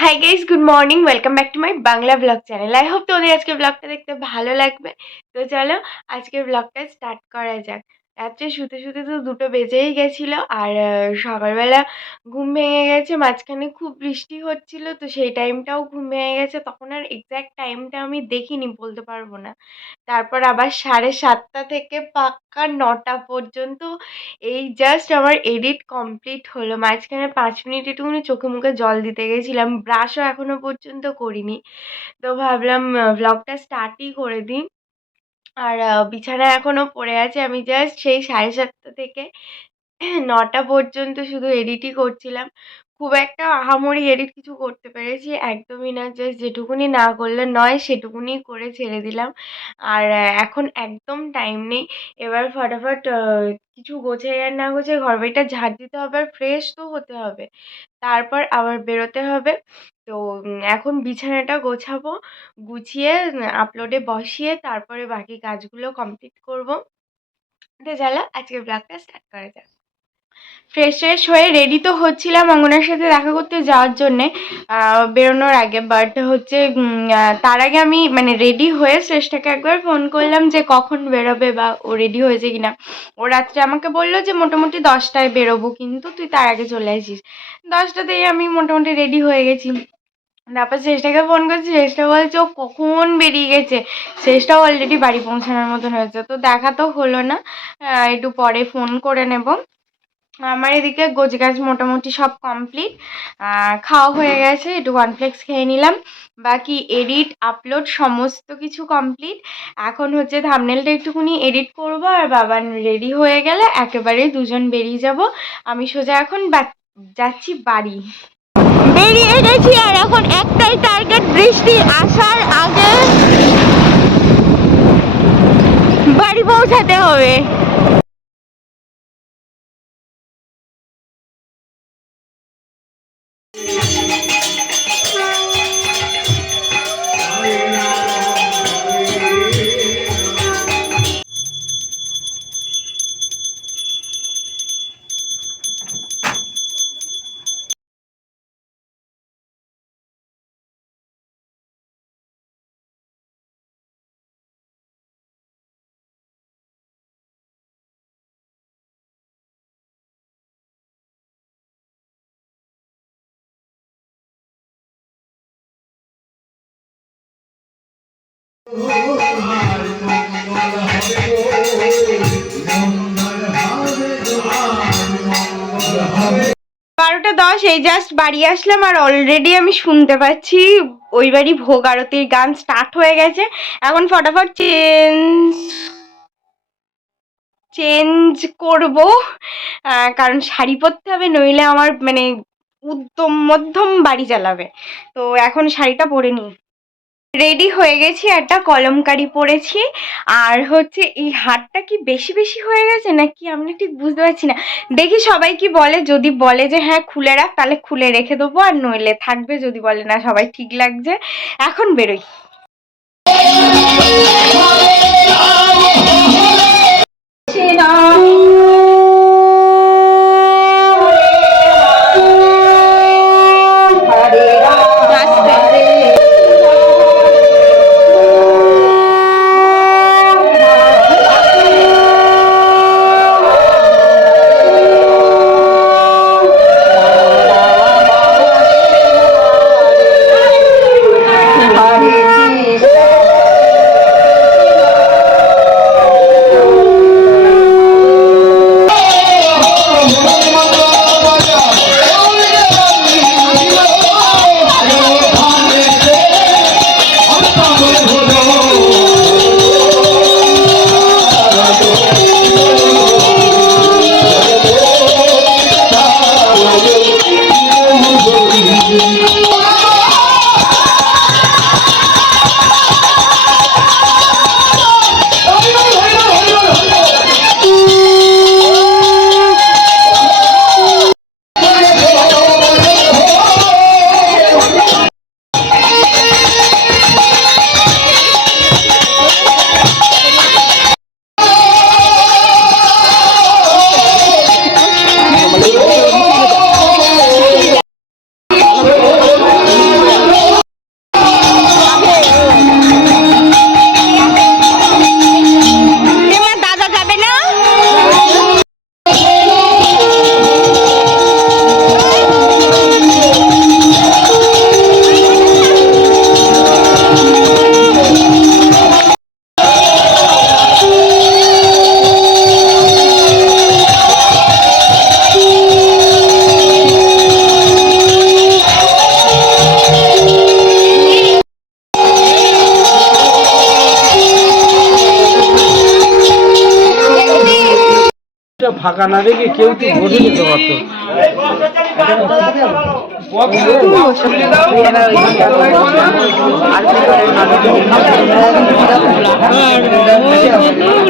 Hi guys good morning welcome back to my Bangla blog channel I hope তোমাদের আজকে ব্লগটা দেখতে ভালো লাগবে। তো চলো, আজকের ব্লগটা স্টার্ট করা যাক। রাত্রে শুতে শুতে তো দুটো বেজেই গেছিল আর সকালবেলা ঘুম ভেঙে গেছে, মাঝখানে খুব বৃষ্টি হচ্ছিল, তো সেই টাইমটাও ঘুম ভেঙে গেছে। তখন আর এক্স্যাক্ট টাইমটা আমি দেখিনি, বলতে পারব না। তারপর আবার সাড়ে সাতটা থেকে পাক্কা নটা পর্যন্ত এই জাস্ট আমার এডিট কমপ্লিট হলো। মাঝখানে পাঁচ মিনিট একটুখানি চোখে মুখে জল দিতে গেছিলাম ব্রাশও এখনও পর্যন্ত করিনি। তো ভাবলাম ভ্লগটা স্টার্টই করে দিই। আর বিছানা বিছানায় এখনও পড়ে আছে। আমি জাস্ট সেই সাড়ে সাতটা থেকে নটা পর্যন্ত শুধু এডিটই করছিলাম। খুব একটা আহামরি এডিট কিছু করতে পেরেছি, একদমই না। জাস্ট যেটুকুনি না করলে নয়, সেটুকুনি করে ছেড়ে দিলাম। আর এখন একদম টাইম নেই। এবার ফটাফট কিছু গোছাই আর না গোছাই ঘর বাড়িটা ঝাড় দিতে হবে আর ফ্রেশ তো হতে হবে। তারপর আবার বেরোতে হবে। তো এখন বিছানাটা গোছাবো, গুছিয়ে আপলোডে বসিয়ে তারপরে বাকি কাজগুলো কমপ্লিট করব। তো চলো আজকের ব্লগটা স্টার্ট করা যাক। ফ্রেশ ফ্রেশ হয়ে রেডি তো হচ্ছিলাম অঙ্গনার সাথে দেখা করতে যাওয়ার জন্যে। বেরোনোর আগে বাট হচ্ছে তার আগে আমি মানে রেডি হয়ে শ্রেষ্ঠাকে একবার ফোন করলাম যে কখন বেরোবে বা ও রেডি হয়েছে কিনা। ও রাত্রে আমাকে বলল যে মোটামুটি দশটায় বেরোবো, কিন্তু তুই তার আগে চলে আসিস। দশটাতেই আমি মোটামুটি রেডি হয়ে গেছি। তারপর শ্রেষ্ঠাকে ফোন করছি, শ্রেষ্ঠা বলছে, ও কখন বেরিয়ে গেছে? শ্রেষ্ঠাও অলরেডি বাড়ি পৌঁছানোর মতন হয়েছে। তো দেখা তো হলো না। একটু পরে ফোন করে নেব। আমার এদিকে গোজ গাছ মোটামুটি সব কমপ্লিট খাওয়া হয়ে গেছে, একটু কর্নফ্লেক্স খেয়ে নিলাম। বাকি এডিট আপলোড সমস্ত কিছু কমপ্লিট এখন হচ্ছে থামনেলটা একটুখানি এডিট করব আর বাবা রেডি হয়ে গেলে একেবারে দুজন বেরিয়ে যাব। আমি সোজা এখন যাচ্ছি বাড়ি। বেরিয়ে গেছি আর এখন একটাই টার্গেট বৃষ্টি আসার আগে বাড়ি পৌঁছাতে হবে। বারোটা দশ, এই জাস্ট বাড়ি আসলাম আর অলরেডি আমি শুনতে পাচ্ছি ওই বাড়ি ভোগ আরতির গান স্টার্ট হয়ে গেছে। এখন ফটাফট চেঞ্জ চেঞ্জ করব। কারণ শাড়ি পরতে হবে, নইলে আমার মানে উদ্যম মধ্যম বাড়ি চালাবে। তো এখন শাড়িটা পরে নিই। রেডি হয়ে গেছি, একটা কলমকারি পরেছি। আর হচ্ছে, এই হাটটা কি বেশি বেশি হয়ে গেছে নাকি আমি ঠিক বুঝতে পারছি না। দেখি সবাই কি বলে, যদি বলে যে হ্যাঁ খুলে রাখ, তাহলে খুলে রেখে দেবো, আর নইলে থাকবে যদি বলে না, সবাই ঠিক লাগছে। এখন বেরোই। টাকা না রেখে কেউ তো ভোট দিতে পারতো। আর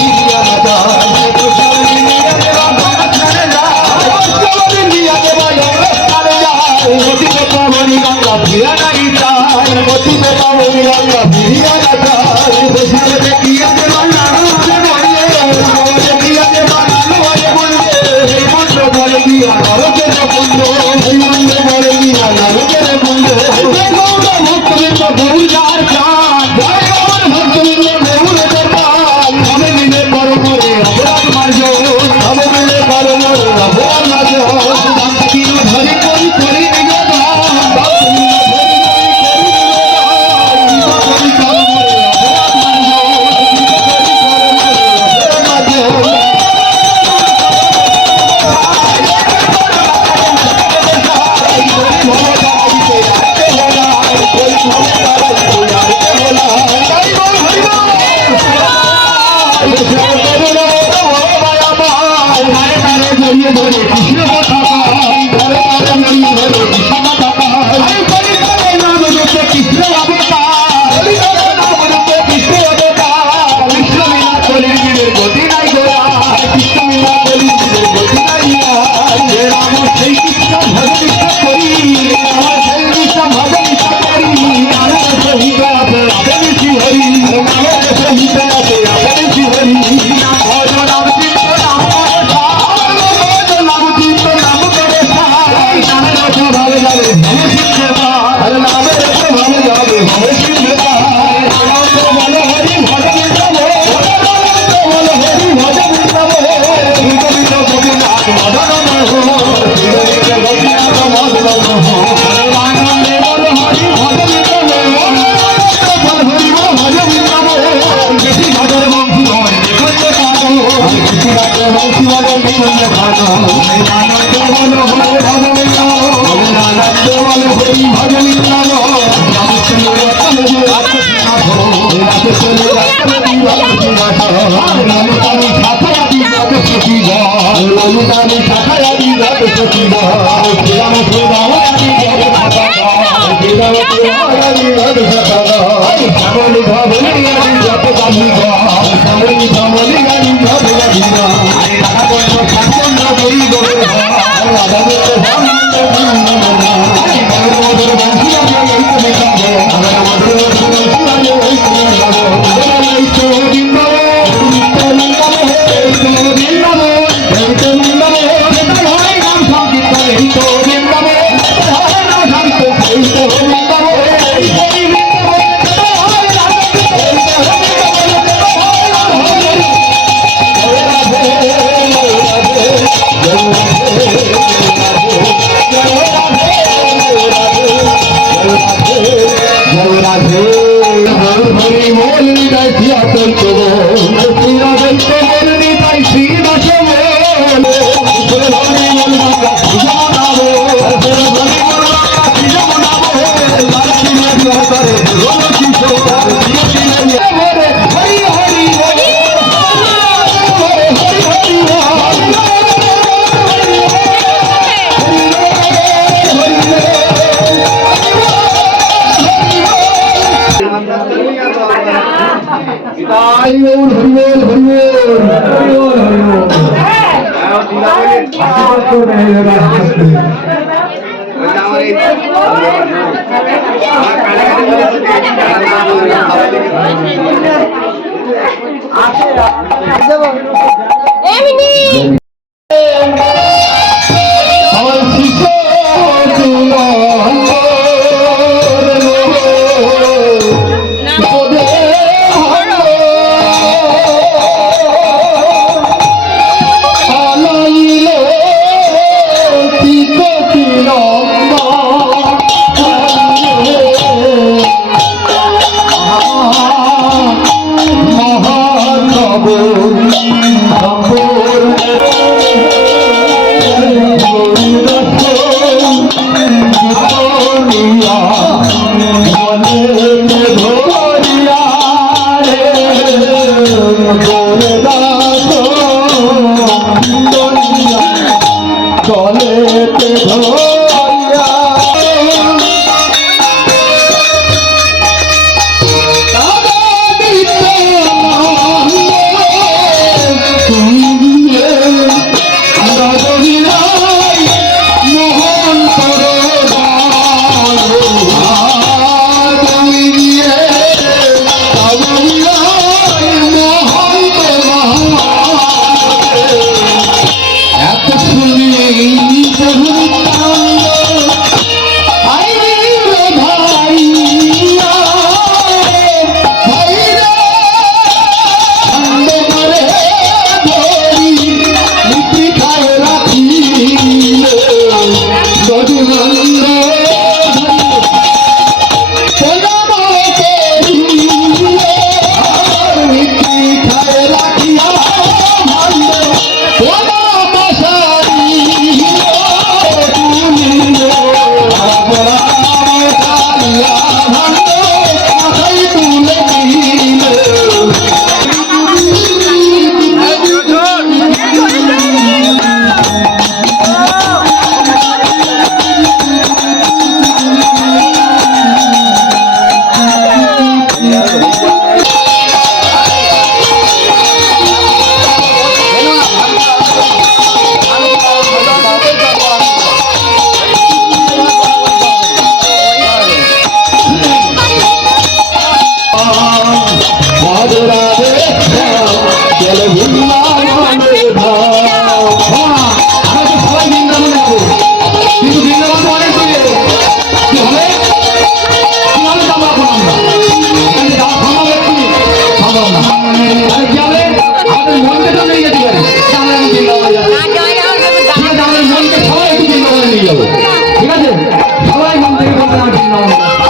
ফিরিয়া নাই তার মতিতে পাবো বিরঙ্গা ফিরিয়া করেছে Oh, নাম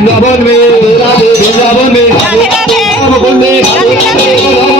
वृंदावन में राधे वृंदावन में। राधे राधे।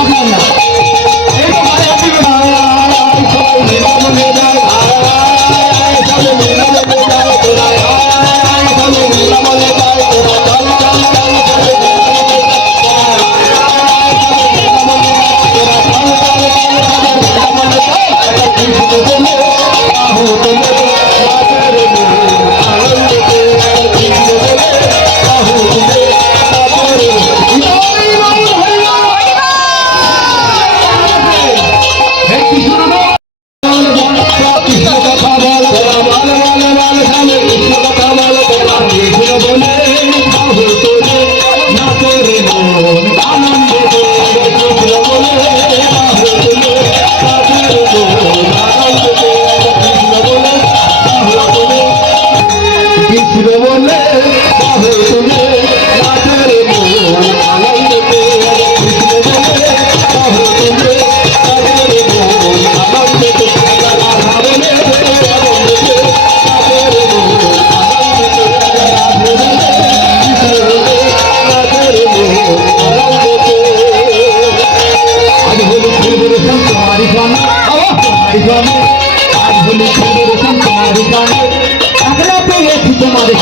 我看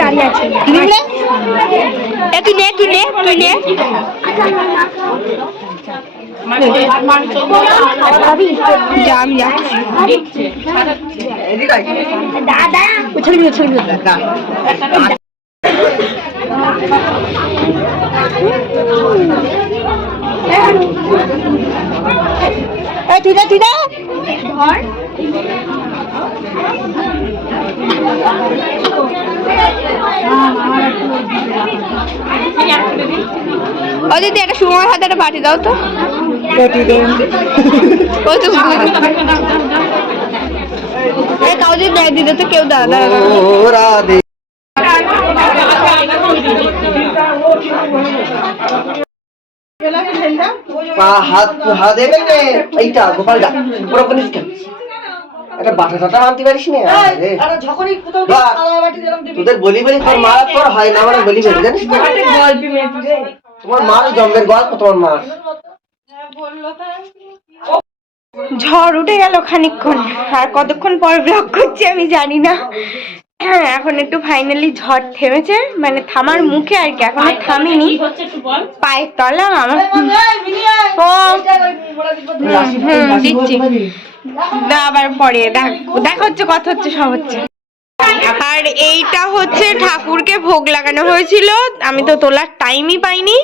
দাঁড়িয়ে আছে এ তুই নে তুই নে তুই নে। যা আমি যাচ্ছি। দাদা এই তুই না তুই ধর ও দিদি একটা সুমার হাতে একটা বাটি দাও তো। ও তো এই কাউ দেয় দিতে তো কেউ দাঁড়া দাঁড়া দাঁড়া। ও রাধে পা হাত হাত দেবে নে। এইটা গোপালটা পুরো বলিস কেন? একটা বাটা টাটা আনতে পারিস না আরে। তোদের বলি বলি তোর মারা তোর হয় না আমার বলি বলি জানিস তোমার মার জন্মের গল্প তোমার মার। ঝড় উঠে গেল খানিকক্ষণ আর কতক্ষণ পর ব্লক করছি আমি জানি না। হ্যাঁ, এখন একটু ফাইনালি ঝড় থেমেছে মানে থামার মুখে আর কি এখনও থামেনি। পায়ের তলা আমার দিচ্ছি। আবার পরে দেখ দেখা হচ্ছে কথা হচ্ছে সব হচ্ছে। আর এইটা হচ্ছে ঠাকুরকে ভোগ লাগানো হয়েছিল আমি তো তোলার টাইমই পাইনি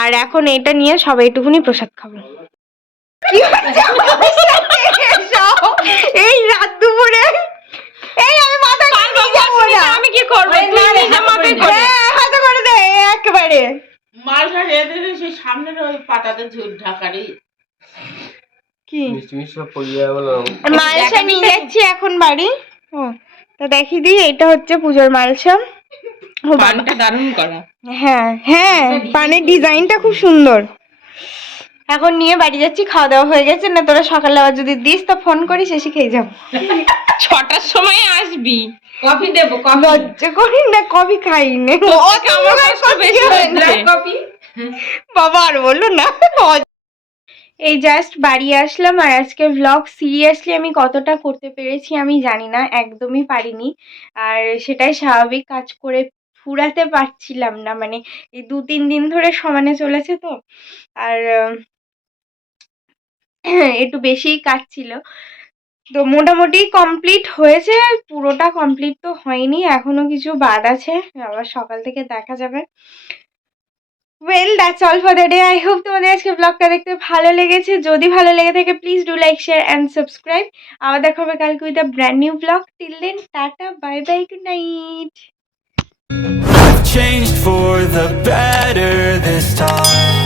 আর এখন এটা নিয়ে সবাই একটুখানি প্রসাদ খাব। কি? এই রাত দুপুরে এই আমি মাথা যাব না। আমি কি করব? তুই নিজে করে। হাতে করে দে একেবারে। মালটা রেঁধে দিয়ে সেই সামনের ওই পাতাতে ঝুল ঢাকারি। কি? মালসা নিয়ে যাচ্ছি এখন বাড়ি। ও তো দেখি দি এটা হচ্ছে পুজোর মালসা। ও পানটা দারুণ করা। হ্যাঁ হ্যাঁ পানের ডিজাইনটা খুব সুন্দর। এখন নিয়ে বাড়ি যাচ্ছি খাওয়া দাওয়া হয়ে গেছে। না তোরা সকালে আবার যদি দিস তো ফোন করিস এসে খেয়ে যাব। ছটার সময় আসবি। কফি দেবো লজ্জা করি না কফি খাই না। কফি। বাবা আর বলল না। এই জাস্ট বাড়ি আসলাম আর আজকে ব্লগ সিরিয়াসলি আমি কতটা করতে পেরেছি আমি জানি না একদমই পারিনি। আর সেটাই স্বাভাবিক কাজ করে ফুরাতে পারছিলাম না। মানে এই দু তিন দিন ধরে সমানে চলেছে তো। আর একটু বেশিই কাজ ছিল তো মোটামুটি কমপ্লিট হয়েছে, পুরোটা কমপ্লিট তো হয়নি, এখনও কিছু বাদ আছে, আবার সকাল থেকে দেখা যাবে। Well that's all for the day I hope তোমাদের আজকে ব্লগটা দেখতে ভালো লেগেছে। যদি ভালো লেগে থাকে please do like share and subscribe আবার দেখা হবে কালকে with a brand new blog till then tata bye bye good night changed for the better this time.